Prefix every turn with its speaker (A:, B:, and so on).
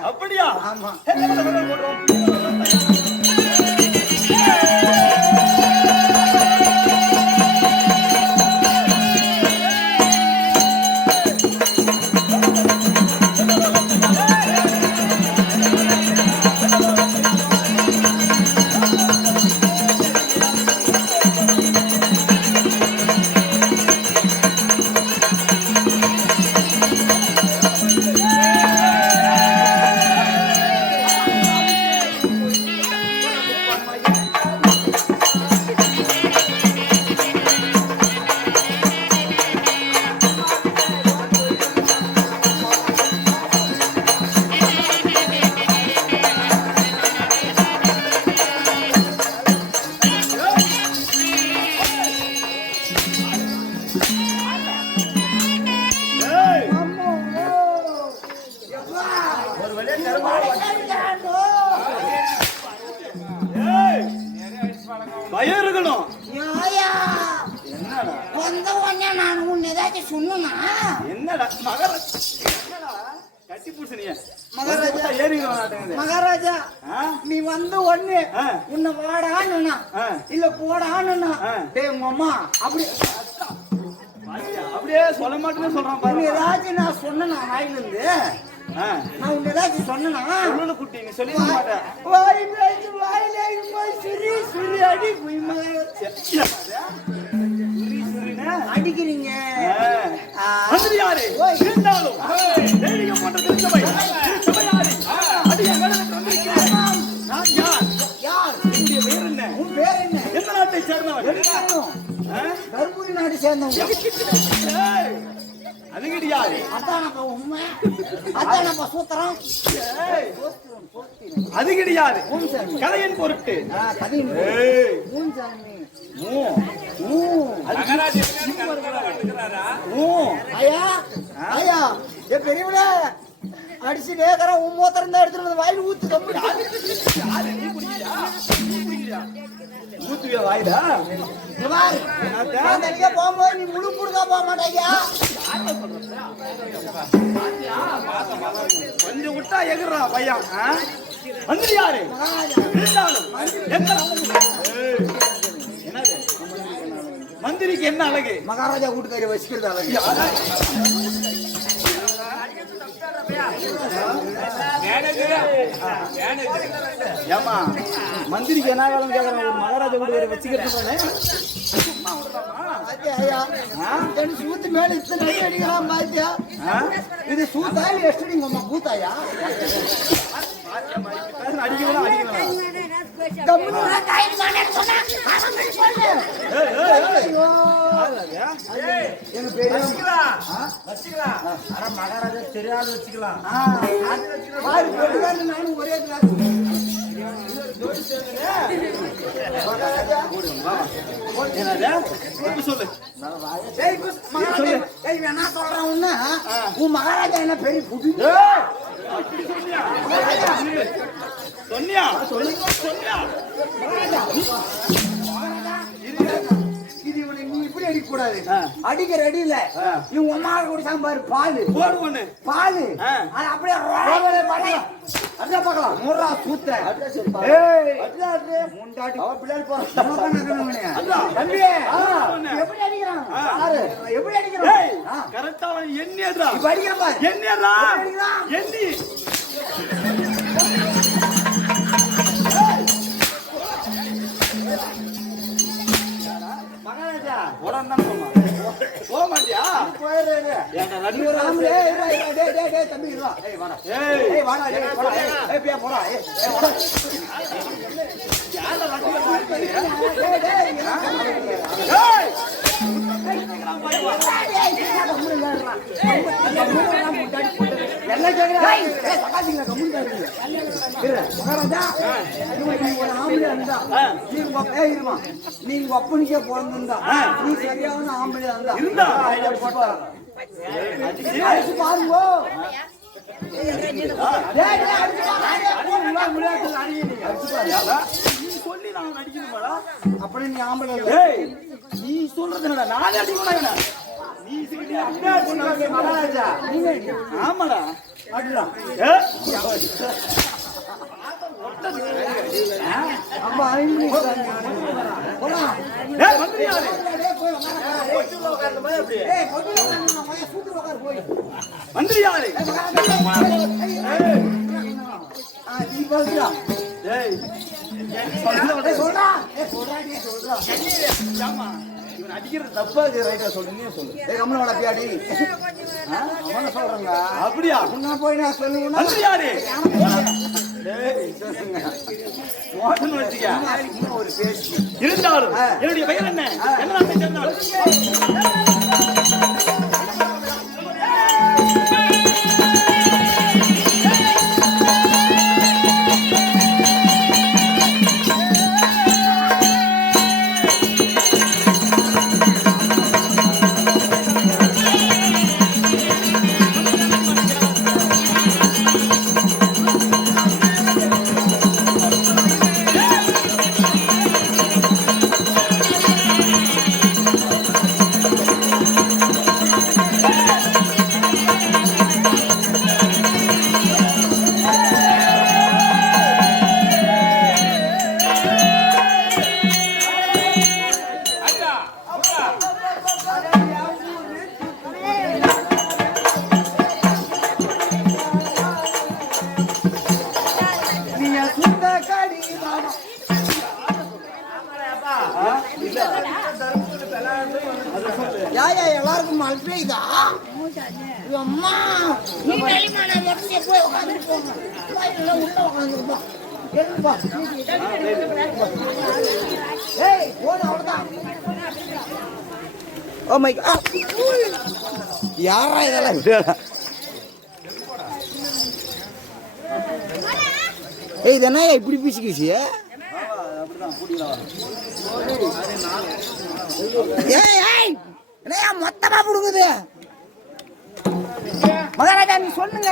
A: அப்படியா?
B: ஆமா. ஏய்யா,
A: என்னடா
B: வந்த உடனே நான் உன்னை ஏதாச்சும் சொன்னனா
A: என்னடா மகர கட்டி பூசணிய
B: மகாராஜா. மகாராஜா நீ வந்த உடனே
A: ஆ.
B: உன்னை வாடான்னா. இல்ல போடான்னா. டேய் உங்க அம்மா அப்படி?
A: அப்படியே சொல்ல மாட்டேன்னு சொல்றான்
B: உன்னை
A: பாரு
B: ஏதாச்சும் நான் சொன்னனா வாயில இருந்து
A: ஆ,
B: நான் உன்னை ஏதாச்சும் சொன்னனா?
A: சொல்லல குட்டி நீ சொல்லிக்க மாட்ட
B: வாய் பேச்சு வாயில போய் சிரி சிரி அடி
A: சுரின்னு.
B: அடிக்கிறீங்க.
A: வந்தது யாரு. இருந்தாலும். தெய்வீகம் போன்ற அடிய வந்திருக்கிறேன். நான் யார்?
B: யார்?
A: என்னுடைய என்ன?
B: உன் பேர் என்ன?
A: எந்த நாட்டை சேர்ந்தவன்?
B: தர்மபுரி நாடு சேர்ந்தவங்க.
A: ஏய், அது கிடையாது
B: அதானப்பா உண்மை? அதானப்பா சூத்திரம்?
A: ஏய், அது கிடையாது கதையின் பொருட்டு.
B: ஆ, கதையின்
A: ஏய்,
B: ஊன் சாமி.
A: மூ,
B: ஊ.
A: மூ.
B: ஐயா ஐயா ஏ பெரியவளே அடிச்சு நேக்கற உன் மூத்திரம் தான் எடுத்துட்டு வந்து வாயில் ஊத்து
A: குடிக்கிறியா? ஊத்துவியா வாயிடா
B: போகும்போது நீ முழு முழுக்கா போக மாட்டேங்க
A: கொஞ்சம் விட்டா எகுறா பையன் ஆ? வந்துடு யாரு? இருந்தாலும் மந்திரிக்கு என்ன அழகு?
B: மகாராஜா வீட்டுக்காரி வச்சுக்கிறது அழகு.
A: ஏமா மந்திரிக்கு என்ன வேலை கேக்குறான் ஒரு மகாராஜா கூட வேற வச்சுக்கிறது
B: கம்முனு உள்ள தாயின்னு சொன்னேன்னு சொன்னா, அவன் சொல்லு. ஐயோ. எங்க பெரியவங்க ஆ. பாரு, பொண்ணுக்காரனு நானும் ஒரே class. உன் மகாராஜா என்ன பெரிய புடி
A: சொன்னியா சொன்னியா
B: நீ கூடாது அடிக்கிற அடியில
A: ஆ.
B: பாலு
A: போடு
B: அது அப்படியே அப்படியே பார்க்கலாம். முறா சூத்த. ஏய். முண்டாட்டி. நோக்க நகனவனே. தம்பி. எப்படி அடிக்கிறான். பாரு எப்படி
A: ஏய்.
B: அடிக்கிறான் ஆ.
A: கரெக்டா அவன் எண்ணியடா.
B: இப்ப அடிக்கிறான் பாரு. அடிக்கிறான்?
A: எண்ணி.
B: மகாராஜா.
A: சொன்னான் போக மாட்டியா? ஏன்டா நடுவுல
B: ஒரு டேய், டேய், டேய், தம்பி, இரு ஏய், வாடா.
A: ஏய்
B: வாடா, டேய், போடா, பியா, போடா, டேய், டேய், என்ன கேக்குறா? ஏய், நீ ஒரு ஆம்பளையா இருந்தா, நீ உங்க அப்ப- இருமா. நீ உங்க அப்பனுக்கே பிறந்திருந்தா, நீ சரியான ஆம்பளை இருந்தா,
A: இருந்தா?
B: அடிச்சு அடிச்சு பாருங்க டேய், டேய், அடிச்சு பாரு. உங்களா விளையாட்டுல அடிக்கிறீங்க. அடிச்சு பாரு.
A: நீ சொல்லி நான் நடிக்கணுமாடா
B: அப்படி நீ ஆம்பளை இல்ல.
A: ஏய் நீ சொல்றது என்னடா நானே அடிக்கணும் நீ சொல்லிட்டு அப்படியே சொன்னாங்க
B: மகாராஜா நீங்க
A: ஆமாடா
B: அப்படியா?
A: ஏ?
B: ஐந்து போலாம். சொல்றா. சொல்றா, சொல்றா.
A: தப்பா இது ரைட்டா சொல்லு. சொல்லு
B: கம்முனு வாடா, பியாடி. அவனை சொல்றேங்க.
A: அப்படியா?
B: முன்ன போய் நான்
A: மோசம்னு வச்சுக்க.
B: இன்னும் ஒரு பேச்சு.
A: இருந்தாலும். என்னுடைய பெயர் என்ன? என்ன நாட்டை
B: யா, எல்லாருக்கும் மழை பெய்யுதா? அம்மா, நீ வெளிமான இடத்துல போய் உட்கார்ந்துட்டு உள்ள உட்கார்ந்துருப்பா. ஏய், oh யாரா இதெல்லாம்? ஏய் இது இப்படி மொத்தமா புடுங்குது? மகாராஜா நீ சொல்லுங்க.